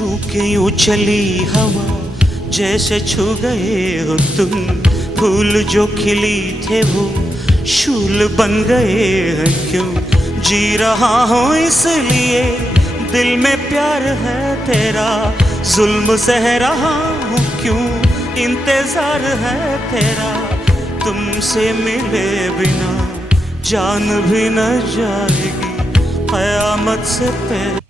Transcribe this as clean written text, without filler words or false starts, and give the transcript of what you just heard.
छू के यूं चली हवा, जैसे छू गए हो तुम। फूल जो खिली थे वो शूल बन गए हैं क्यों? जी रहा हूँ इसलिए दिल में प्यार है तेरा, जुल्म सह रहा हूँ क्यों? इंतजार है तेरा, तुमसे मिले बिना जान भी न जाएगी कयामत से पहले।